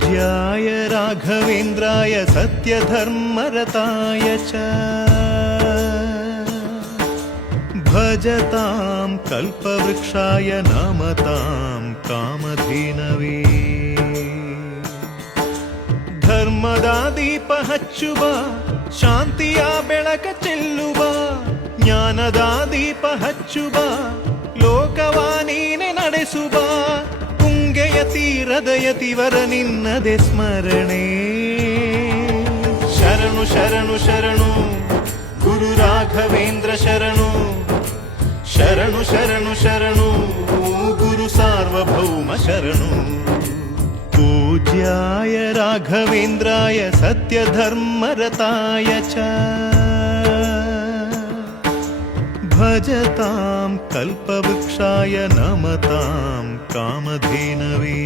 पूज्याय राघवेन्द्राय सत्यधर्मरताय च भजतां कल्पवृक्षाय नमतां कामधेनवे ಧರ್ಮದ ದೀಪ ಹಚ್ಚುವ ಶಾಂತಿಯ ಬೆಳಕ ಚೆಲ್ಲುವ ಜ್ಞಾನದ ದೀಪ ಹಚ್ಚುವ ಲೋಕವ ನೀನೆ ನಡೆಸುವ ತುಂಗೆಯ ತೀರದ ಯತಿವರ ನಿನ್ನದೆ ಸ್ಮರಣೆ ಶರಣು ಶರಣು ಶರಣು ಗುರು ರಾಘವೇಂದ್ರ ಶರಣು ಶರಣು ಶರಣು ಶರಣು ಗುರು ಸಾರ್ವಭೌಮ ಶರಣು पूज्याय राघवेन्द्राय सत्यधर्मरताय च भजतां कल्पवृक्षाय नमतां कामधेनवे